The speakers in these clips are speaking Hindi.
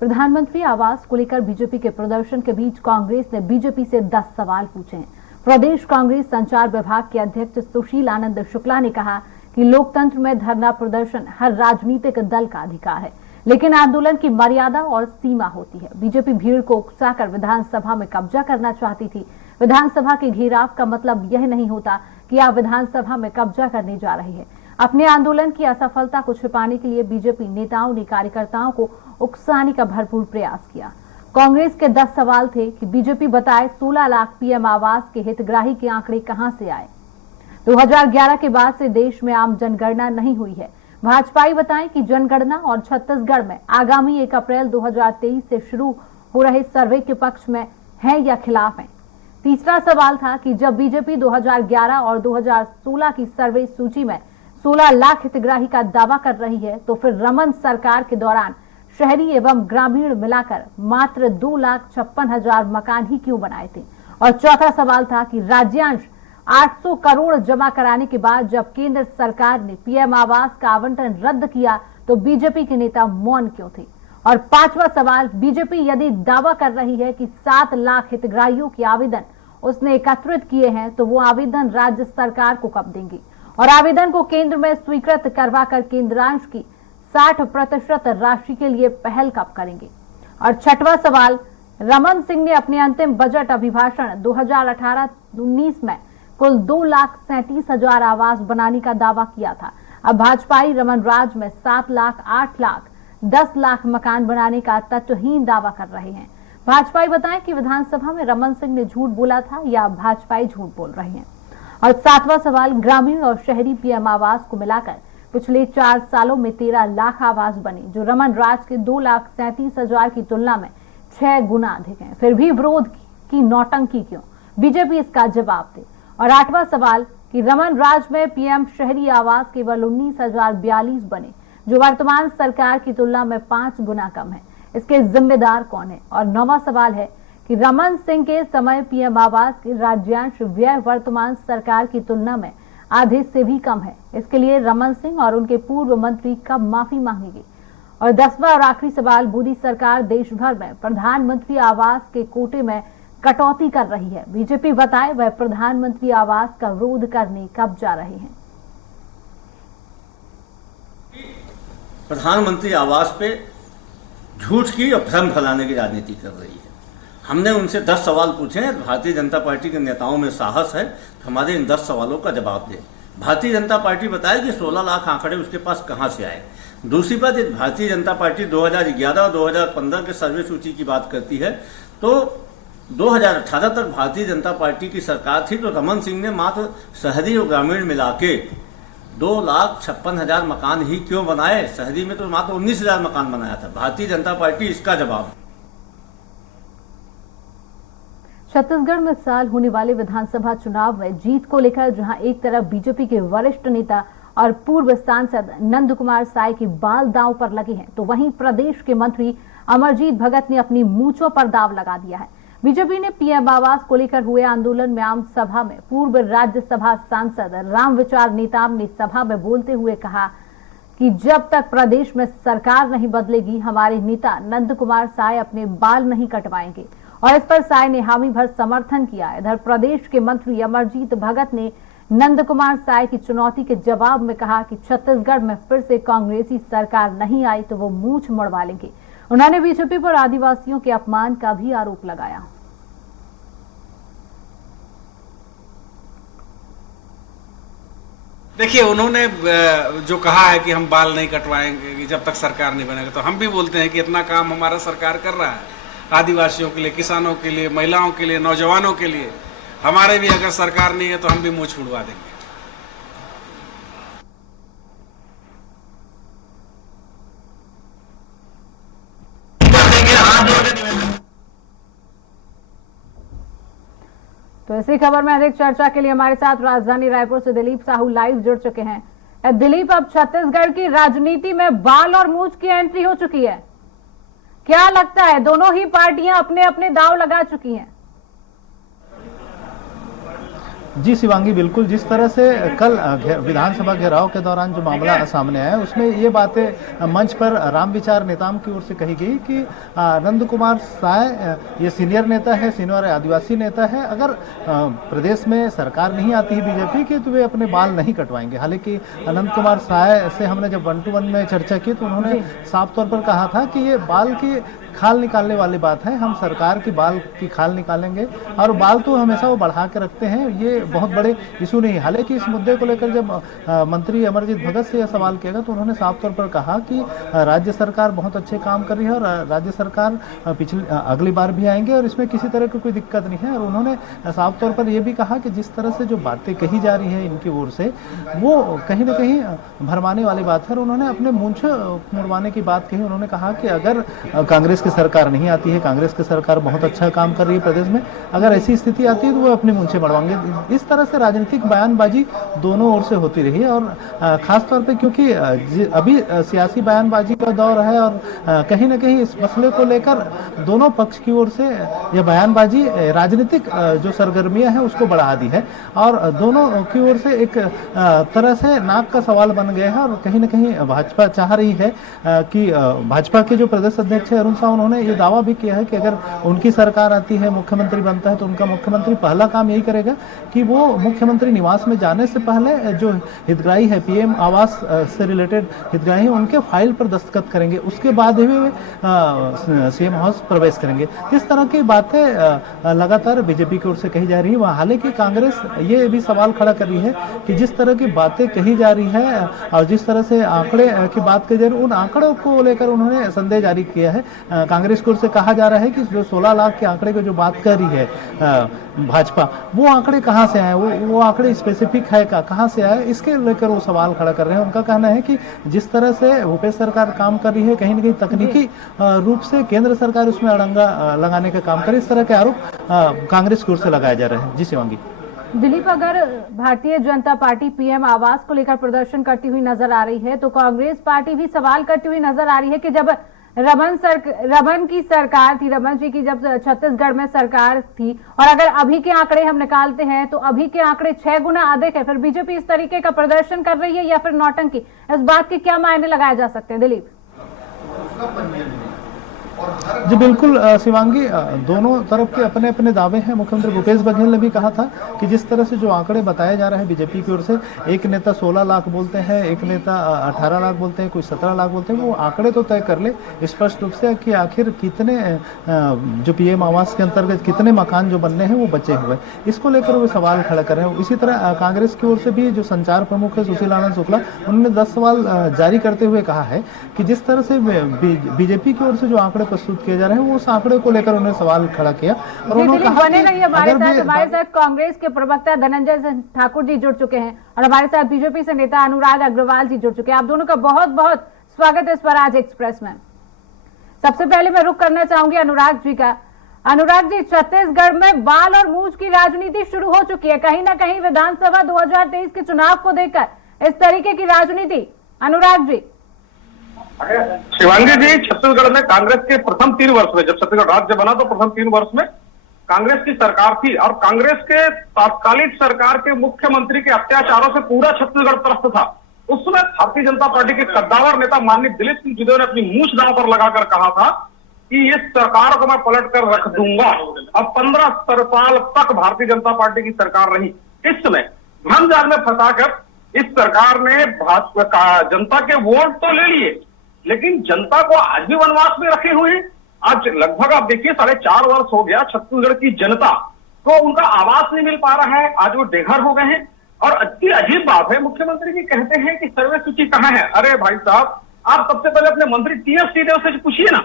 प्रधानमंत्री आवास को लेकर बीजेपी के प्रदर्शन के बीच कांग्रेस ने बीजेपी से 10 सवाल पूछे हैं। प्रदेश कांग्रेस संचार विभाग के अध्यक्ष सुशील आनंद शुक्ला ने कहा कि लोकतंत्र में धरना प्रदर्शन हर राजनीतिक दल का अधिकार है, लेकिन आंदोलन की मर्यादा और सीमा होती है। बीजेपी भीड़ को उकसाकर विधानसभा में कब्जा करना चाहती थी। विधानसभा के घेराव का मतलब यह नहीं होता कि आप विधानसभा में कब्जा करने जा रही है। अपने आंदोलन की असफलता को छिपाने के लिए बीजेपी नेताओं ने कार्यकर्ताओं को उकसाने का भरपूर प्रयास किया। कांग्रेस के 10 सवाल थे कि बीजेपी बताए 16 लाख पीएम आवास के हितग्राही के आंकड़े कहां से आए। 2011 के बाद से देश में आम जनगणना नहीं हुई है। भाजपाई बताएं कि जनगणना और छत्तीसगढ़ में आगामी 1 अप्रैल 2023 से शुरू हो रहे सर्वे के पक्ष में है या खिलाफ है। तीसरा सवाल था कि जब बीजेपी 2011 और 2016 की सर्वे सूची में 16 लाख हितग्राही का दावा कर रही है, तो फिर रमन सरकार के दौरान शहरी एवं ग्रामीण मिलाकर मात्र 2,56,000 मकान ही क्यों बनाए थे। और चौथा सवाल था कि राज्यांश 800 करोड़ जमा कराने के बाद जब केंद्र सरकार ने पीएम आवास का आवंटन रद्द किया तो बीजेपी के नेता मौन क्यों थे। और पांचवा सवाल, बीजेपी यदि दावा कर रही है कि 7 लाख हितग्राहियों के आवेदन उसने एकत्रित किए हैं, तो वो आवेदन राज्य सरकार को कब देंगी और आवेदन को केंद्र में स्वीकृत करवाकर केंद्रांश की 60% राशि के लिए पहल कब करेंगे। और छठवां सवाल, रमन सिंह ने अपने अंतिम बजट अभिभाषण 2018-19 में कुल 2,37,000 आवास बनाने का दावा किया था। अब भाजपाई रमन राज में 7 लाख, 8 लाख, 10 लाख मकान बनाने का तथ्यहीन दावा कर रहे हैं। भाजपाई बताएं कि विधानसभा में रमन सिंह ने झूठ बोला था या भाजपाई झूठ बोल रहे हैं। और सातवां सवाल, ग्रामीण और शहरी पीएम आवास को मिलाकर पिछले 4 सालों में 13 लाख आवास बने, जो रमन राज के 2,37,000 की तुलना में 6 गुना अधिक है। फिर भी विरोध की नौटंकी क्यों, बीजेपी इसका जवाब दे। और आठवां सवाल कि रमन राज में पीएम शहरी आवास केवल 19,042 बने, जो वर्तमान सरकार की तुलना में 5 गुना कम है। इसके जिम्मेदार कौन है। और नौवां सवाल है कि रमन सिंह के समय पीएम आवास के राज्यांश व्यय वर्तमान सरकार की तुलना में आधे से भी कम है। इसके लिए रमन सिंह और उनके पूर्व मंत्री कब माफी मांगेंगे। और 10वां और आखिरी सवाल, मोदी सरकार देश भर में प्रधानमंत्री आवास के कोटे में कटौती कर रही है। बीजेपी बताए वह प्रधानमंत्री आवास का विरोध करने कब जा रहे हैं। प्रधानमंत्री आवास पे झूठ की और भ्रम फैलाने की राजनीति कर रही है। हमने उनसे 10 सवाल पूछे हैं। भारतीय जनता पार्टी के नेताओं में साहस है हमारे इन 10 सवालों का जवाब दे। भारतीय जनता पार्टी बताए कि 16 लाख आंकड़े उसके पास कहां से आए। दूसरी बात, भारतीय जनता पार्टी 2011 और 2015 के सर्वे सूची की बात करती है, तो 2018 तक भारतीय जनता पार्टी की सरकार थी, तो रमन सिंह ने मात्र शहरी और ग्रामीण मिला के 2,56,000 मकान ही क्यों बनाए। शहरी में तो मात्र 19,000 मकान बनाया था। भारतीय जनता पार्टी इसका जवाब। छत्तीसगढ़ में इस साल होने वाले विधानसभा चुनाव में जीत को लेकर जहां एक तरफ बीजेपी के वरिष्ठ नेता और पूर्व सांसद नंद कुमार साय की बाल दांव पर लगे हैं, तो वहीं प्रदेश के मंत्री अमरजीत भगत ने अपनी मूंछों पर दाव लगा दिया है। बीजेपी ने पीएम आवास को लेकर हुए आंदोलन में आम सभा में पूर्व राज्यसभा सांसद रामविचार नेताम ने सभा में बोलते हुए कहा कि जब तक प्रदेश में सरकार नहीं बदलेगी, हमारे नेता नंद कुमार साय अपने बाल नहीं कटवाएंगे। और इस पर साय ने हामी भर समर्थन किया। इधर प्रदेश के मंत्री अमरजीत भगत ने नंद कुमार साय की चुनौती के जवाब में कहा कि छत्तीसगढ़ में फिर से कांग्रेसी सरकार नहीं आई तो वो मूंछ मुड़वा लेंगे। उन्होंने बीजेपी पर आदिवासियों के अपमान का भी आरोप लगाया। देखिए, उन्होंने जो कहा है कि हम बाल नहीं कटवाएंगे जब तक सरकार नहीं बनेगा, तो हम भी बोलते हैं कि इतना काम हमारा सरकार कर रहा है आदिवासियों के लिए, किसानों के लिए, महिलाओं के लिए, नौजवानों के लिए। हमारे भी अगर सरकार नहीं है तो हम भी मुंह छुड़वा देंगे। तो इसी खबर में अधिक चर्चा के लिए हमारे साथ राजधानी रायपुर से दिलीप साहू लाइव जुड़ चुके हैं। दिलीप, अब छत्तीसगढ़ की राजनीति में बाल और मूंछ की एंट्री हो चुकी है। क्या लगता है, दोनों ही पार्टियां अपने अपने दांव लगा चुकी हैं? जी शिवांगी, बिल्कुल जिस तरह से कल विधानसभा घेराव के दौरान जो मामला सामने आया उसमें ये बातें मंच पर राम विचार नेताओं की ओर से कही गई कि नंद कुमार साय ये सीनियर नेता है, सीनियर आदिवासी नेता है, अगर प्रदेश में सरकार नहीं आती है बीजेपी की तो वे अपने बाल नहीं कटवाएंगे। हालांकि नंद कुमार साय से हमने जब 1-to-1 में चर्चा की तो उन्होंने साफ तौर पर कहा था कि ये बाल की खाल निकालने वाली बात है, हम सरकार की बाल की खाल निकालेंगे और बाल तो हमेशा वो बढ़ा के रखते हैं, ये बहुत बड़े इशू नहीं है। हालांकि इस मुद्दे को लेकर जब मंत्री अमरजीत भगत से यह सवाल किया गया तो उन्होंने साफ तौर पर कहा कि राज्य सरकार बहुत अच्छे काम कर रही है और राज्य सरकार अगली बार भी आएंगे और इसमें किसी तरह की कोई दिक्कत नहीं है। और उन्होंने साफ तौर पर यह भी कहा कि जिस तरह से जो बातें कही जा रही है इनकी ओर से वो कहीं ना कहीं भरमाने वाली बात है और उन्होंने अपने मूंछ मुड़वाने की बात कही। उन्होंने कहा कि अगर कांग्रेस की सरकार नहीं आती है, कांग्रेस की सरकार बहुत अच्छा काम कर रही है प्रदेश में, अगर ऐसी स्थिति आती है तो वो अपनी मूंछें मड़वाएंगे। इस तरह से राजनीतिक बयानबाजी दोनों ओर से होती रही है और खास तौर पे क्योंकि अभी सियासी बयानबाजी का दौर है और कहीं ना कहीं इस मसले को लेकर दोनों पक्ष की ओर से यह बयानबाजी राजनीतिक जो सरगर्मियां हैं उसको बढ़ा दी है और दोनों की ओर से एक तरह से नाक का सवाल बन गया है। और कहीं ना कहीं भाजपा चाह रही है कि भाजपा के जो प्रदेश अध्यक्ष है अरुण साव, उन्होंने ये दावा भी किया है कि अगर उनकी सरकार आती है, मुख्यमंत्री बनता है तो उनका मुख्यमंत्री पहला काम यही करेगा कि वो मुख्यमंत्री निवास में जाने से पहले जो हितग्राही है, पीएम आवास से रिलेटेड हितग्राही, उनके फाइल पर दस्तखत करेंगे, उसके बाद ही वे सीएम हाउस प्रवेश करेंगे। इस तरह की बातें लगातार बीजेपी की ओर से कही जा रही है। हालांकि कांग्रेस ये भी सवाल खड़ा कर रही है कि जिस तरह की बातें कही जा रही है और जिस तरह से आंकड़े की बात कही जा रही है, उन आंकड़ों को लेकर उन्होंने संदेह जारी किया है। कांग्रेस की ओर से कहा जा रहा है कि जो 16 लाख के आंकड़े की जो बात कर रही है भाजपा, वो आंकड़े कहां से आए, वो आंकड़े स्पेसिफिक है कहां से आए, इसके लेकर वो सवाल खड़ा कर रहे हैं। उनका कहना है कि जिस तरह से भूपेश सरकार काम कर रही है, कहीं ना कहीं तकनीकी रूप से केंद्र सरकार उसमें अड़ंगा लगाने का काम करे, इस तरह के आरोप कांग्रेस की ओर से लगाए जा रहे हैं। जी शिवांगी। दिलीप, अगर भारतीय जनता पार्टी पीएम आवास को लेकर प्रदर्शन करती हुई नजर आ रही है तो कांग्रेस पार्टी भी सवाल करती हुई नजर आ रही है कि जब रमन की सरकार थी, रमन जी की जब छत्तीसगढ़ में सरकार थी और अगर अभी के आंकड़े हम निकालते हैं तो अभी के आंकड़े 6 गुना अधिक है, फिर बीजेपी इस तरीके का प्रदर्शन कर रही है या फिर नौटंकी, इस बात के क्या मायने लगाए जा सकते हैं दिलीप? जी बिल्कुल शिवांगी, दोनों तरफ के अपने अपने दावे हैं। मुख्यमंत्री भूपेश बघेल ने भी कहा था कि जिस तरह से जो आंकड़े बताए जा रहे हैं बीजेपी की ओर से, एक नेता 16 लाख बोलते हैं, एक नेता 18 लाख बोलते हैं, कोई 17 लाख बोलते हैं, वो आंकड़े तो तय कर ले स्पष्ट रूप से कि आखिर कितने जो पीएम आवास के अंतर्गत कितने मकान जो बनने हैं वो बचे हुए, इसको लेकर वो सवाल खड़ा कर रहे हैं। इसी तरह कांग्रेस की ओर से भी जो संचार प्रमुख है सुशील आनंद शुक्ला, उन्होंने 10 सवाल जारी करते हुए कहा है कि जिस तरह से बीजेपी की ओर से जो आंकड़े प्रस्तुत किए जा रहे हैं वो उस आंकड़े को लेकर उन्होंने सवाल खड़ा किया और उन्होंने कहा कि हमारे साथ कांग्रेस के प्रवक्ता धनंजय ठाकुर जी जुड़ चुके हैं और हमारे साथ बीजेपी से नेता अनुराग अग्रवाल जी जुड़ चुके हैं। आप दोनों का बहुत बहुत स्वागत है स्वराज एक्सप्रेस में। सबसे पहले मैं रुख करना चाहूंगी अनुराग जी का। अनुराग जी, छत्तीसगढ़ में बाल और मूंछ की राजनीति शुरू हो चुकी है, कहीं ना कहीं विधानसभा 2023 के चुनाव को देखकर इस तरीके की राजनीति। अनुराग जी। शिवांगी जी, छत्तीसगढ़ में कांग्रेस के प्रथम 3 वर्ष में, जब छत्तीसगढ़ राज्य बना तो प्रथम 3 वर्ष में कांग्रेस की सरकार थी और कांग्रेस के तात्कालिक सरकार के मुख्यमंत्री के अत्याचारों से पूरा छत्तीसगढ़ त्रस्त था। उस समय भारतीय जनता पार्टी के कद्दावर नेता माननीय दिलीप सिंह जूदेव ने अपनी मूंछ दांव पर लगाकर कहा था कि इस सरकार को मैं पलट कर रख दूंगा। अब 15 साल तक भारतीय जनता पार्टी की सरकार रही। इस समय भ्रम जाल में फंसाकर इस सरकार ने जनता के वोट तो ले लिए, लेकिन जनता को आज भी वनवास में रखे हुए हैं। आज लगभग आप देखिए 4.5 वर्ष हो गया छत्तीसगढ़ की जनता को उनका आवास नहीं मिल पा रहा है, आज वो बेघर हो गए हैं। और अति अजीब बात है, मुख्यमंत्री जी कहते हैं कि सर्वे सूची कहां है। अरे भाई साहब, आप सबसे पहले अपने मंत्री टीएस सिंहदेव से पूछिए ना।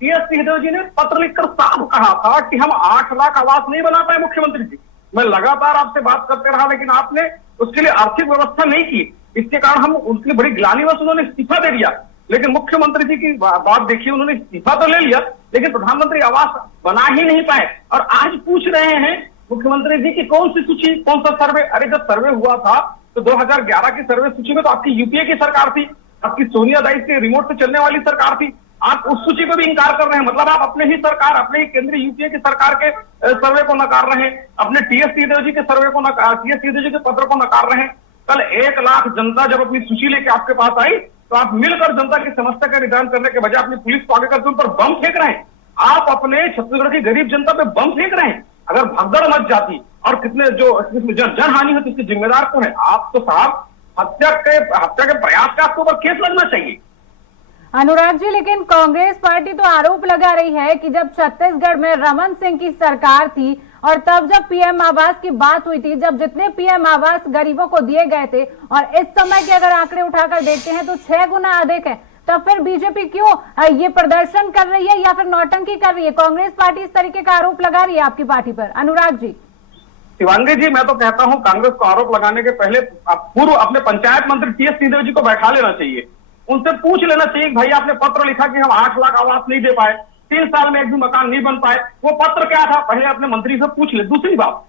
टीएस सिंहदेव जी ने पत्र लिखकर साफ कहा था कि हम 8 लाख आवास नहीं बना पाए। मुख्यमंत्री जी, मैं लगातार आपसे बात करते रहा, लेकिन आपने उसके लिए आर्थिक व्यवस्था नहीं की। इसके कारण हम उनकी बड़ी ग्लानिवश उन्होंने इस्तीफा दे दिया। लेकिन मुख्यमंत्री जी की बात देखिए, उन्होंने इस्तीफा तो ले लिया लेकिन प्रधानमंत्री आवास बना ही नहीं पाए। और आज पूछ रहे हैं मुख्यमंत्री जी की कौन सी सूची, कौन सा सर्वे। अरे जब सर्वे हुआ था तो 2011 की सर्वे सूची में तो आपकी यूपीए की सरकार थी, आपकी सोनिया दाई के रिमोट से चलने वाली सरकार थी। आप उस सूची को भी इंकार कर रहे हैं। मतलब आप अपने ही सरकार, अपने ही केंद्रीय यूपीए की सरकार के सर्वे को नकार रहे हैं, अपने टीएस सिंहदेव जी के सर्वे को टीएस सिंहदेव जी के पत्र को नकार रहे हैं। कल 1 लाख जनता जब अपनी सूची लेके आपके पास आई तो आप मिलकर जनता की समस्या का निदान करने के बजाय अपनी पुलिस को आगे करके उन पर बम फेंक रहे हैं। आप अपने छत्तीसगढ़ की गरीब जनता पे बम फेंक रहे हैं। अगर भगदड़ मच जाती और कितने जो जनहानि होती इसके जिम्मेदार कौन है? आप तो साहब हत्या के प्रयास का आपके ऊपर केस लगना चाहिए। अनुराग जी, लेकिन कांग्रेस पार्टी तो आरोप लगा रही है कि जब छत्तीसगढ़ में रमन सिंह की सरकार थी और तब जब पीएम आवास की बात हुई थी, जब जितने पीएम आवास गरीबों को दिए गए थे और इस समय के अगर आंकड़े उठाकर देखते हैं तो 6 गुना अधिक है, तब फिर बीजेपी क्यों ये प्रदर्शन कर रही है या फिर नौटंकी कर रही है? कांग्रेस पार्टी इस तरीके का आरोप लगा रही है आपकी पार्टी पर। अनुराग जी। शिवांगी जी, मैं तो कहता हूं कांग्रेस को आरोप लगाने के पहले पूर्व अपने पंचायत मंत्री टीएस सिंहदेव जी को बैठा लेना चाहिए। उनसे पूछ लेना चाहिए कि भाई आपने पत्र लिखा कि हम 8 लाख आवास नहीं दे पाए, 3 साल में एक भी मकान नहीं बन पाए, वो पत्र क्या था? पहले अपने मंत्री से पूछ ले। दूसरी बात,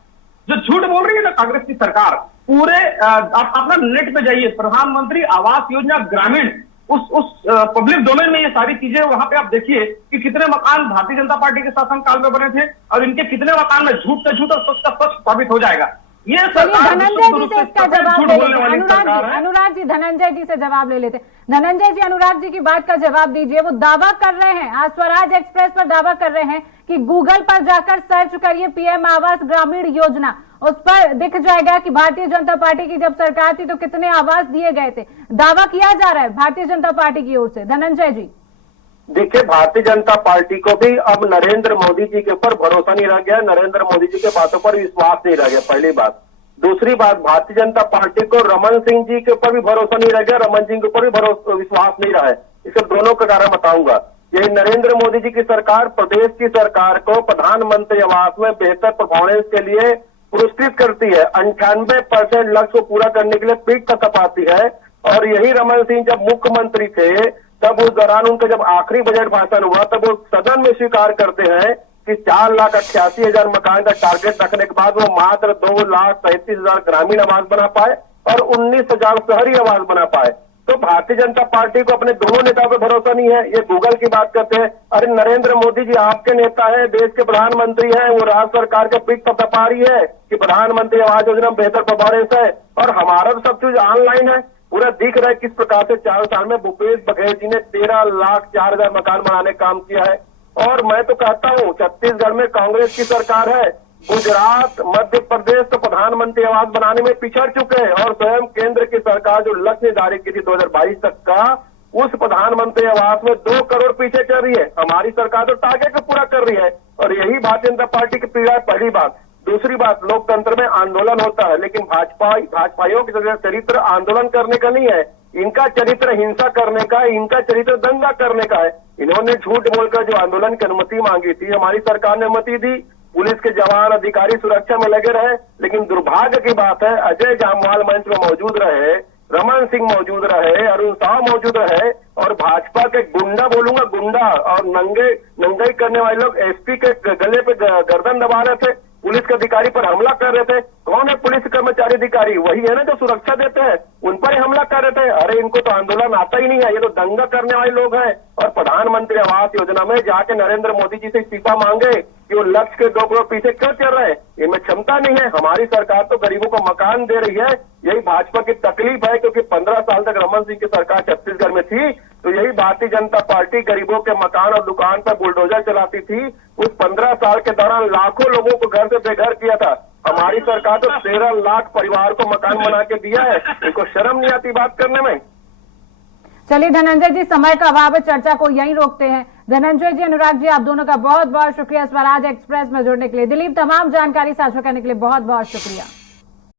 जो झूठ बोल रही है ना कांग्रेस की सरकार, पूरे आप अपना नेट पे जाइए, प्रधानमंत्री आवास योजना ग्रामीण उस पब्लिक डोमेन में ये सारी चीजें, वहां पे आप देखिए कि कितने मकान भारतीय जनता पार्टी के शासनकाल में बने थे और इनके कितने मकान में झूठ का झूठ और सच का सच साबित हो जाएगा। ये धनंजय जी से इसका जवाब ले लेते। अनुराग जी धनंजय जी से जवाब ले लेते। धनंजय जी, अनुराग जी की बात का जवाब दीजिए। वो दावा कर रहे हैं, आज स्वराज एक्सप्रेस पर दावा कर रहे हैं कि गूगल पर जाकर सर्च करिए पीएम आवास ग्रामीण योजना, उस पर दिख जाएगा कि भारतीय जनता पार्टी की जब सरकार थी तो कितने आवास दिए गए थे। दावा किया जा रहा है भारतीय जनता पार्टी की ओर से। धनंजय जी देखिए, भारतीय जनता पार्टी को भी अब नरेंद्र मोदी जी के ऊपर भरोसा नहीं रह गया, नरेंद्र मोदी जी के बातों पर विश्वास नहीं रह गया, पहली बात। दूसरी बात, भारतीय जनता पार्टी को रमन सिंह जी के ऊपर भी भरोसा नहीं रह गया, रमन सिंह के ऊपर भी विश्वास नहीं रहा है। इसके दोनों का कारण बताऊंगा। ये नरेंद्र मोदी जी की सरकार प्रदेश की सरकार को प्रधानमंत्री आवास में बेहतर परफॉर्मेंस के लिए पुरस्कृत करती है, 98% लक्ष्य को पूरा करने के लिए पीठ तपाती है। और यही रमन सिंह जब मुख्यमंत्री थे तब उस दौरान उनका जब आखिरी बजट भाषण हुआ तब वो सदन में स्वीकार करते हैं कि 4,88,000 मकान का टारगेट रखने के बाद वो मात्र 2,37,000 ग्रामीण आवास बना पाए और 19,000 शहरी आवास बना पाए। तो भारतीय जनता पार्टी को अपने दोनों नेताओं पर भरोसा नहीं है। ये गूगल की बात करते हैं, अरे नरेंद्र मोदी जी आपके नेता है, देश के प्रधानमंत्री हैं, वो राज्य सरकार के पीठ पर तपा रही है कि प्रधानमंत्री आवास योजना में बेहतर परफॉर्मेंस है और हमारा तो सब चीज ऑनलाइन है, पूरा दिख रहा है किस प्रकार से 4 साल में भूपेश बघेल जी ने 13,04,000 मकान बनाने का काम किया है। और मैं तो कहता हूं छत्तीसगढ़ में कांग्रेस की सरकार है, गुजरात मध्य प्रदेश तो प्रधानमंत्री आवास बनाने में पिछड़ चुके हैं और स्वयं केंद्र की सरकार जो लक्ष्य निर्धारित की थी 2022 तक का, उस प्रधानमंत्री आवास में 2 करोड़ पीछे चल रही है। हमारी सरकार तो टारगेट को पूरा कर रही है और यही भारतीय जनता पार्टी की पीड़ा है, पहली बात। दूसरी बात, लोकतंत्र में आंदोलन होता है लेकिन भाजपाइयों का चरित्र आंदोलन करने का नहीं है, इनका चरित्र हिंसा करने का, इनका चरित्र दंगा करने का है। इन्होंने झूठ बोलकर जो आंदोलन की अनुमति मांगी थी, हमारी सरकार ने अनुमति दी, पुलिस के जवान अधिकारी सुरक्षा में लगे रहे, लेकिन दुर्भाग्य की बात है अजय जामवाल मंच में मौजूद रहे, रमन सिंह मौजूद रहे, अरुण साव मौजूद रहे और भाजपा के गुंडा, बोलूंगा गुंडा और नंगाई करने वाले लोग एसपी के गले पे गर्दन दबा रहे थे, पुलिस के अधिकारी पर हमला कर रहे थे। कौन है पुलिस कर्मचारी अधिकारी? वही है ना जो सुरक्षा देते हैं, उन पर ही हमला कर रहे थे। अरे इनको तो आंदोलन आता ही नहीं है, ये तो दंगा करने वाले लोग हैं। और प्रधानमंत्री आवास योजना में जाके नरेंद्र मोदी जी से इस्तीफा मांगे कि वो लक्ष्य के 2 करोड़ पीछे क्यों चल रहे हैं? इनमें क्षमता नहीं है। हमारी सरकार तो गरीबों को मकान दे रही है, यही भाजपा की तकलीफ है, क्योंकि 15 साल तक रमन सिंह की सरकार छत्तीसगढ़ में थी तो यही भारतीय जनता पार्टी गरीबों के मकान और दुकान पर बुलडोजर चलाती थी। उस 15 साल के दौरान लाखों लोगों को घर से बेघर किया था। हमारी सरकार तो 13 लाख परिवार को मकान बना के दिया है। इनको शर्म नहीं आती बात करने में? चलिए धनंजय जी, समय का अभाव है, चर्चा को यहीं रोकते हैं। धनंजय जी, अनुराग जी, आप दोनों का बहुत बहुत शुक्रिया स्वराज एक्सप्रेस में जुड़ने के लिए। दिलीप, तमाम जानकारी साझा करने के लिए बहुत बहुत शुक्रिया।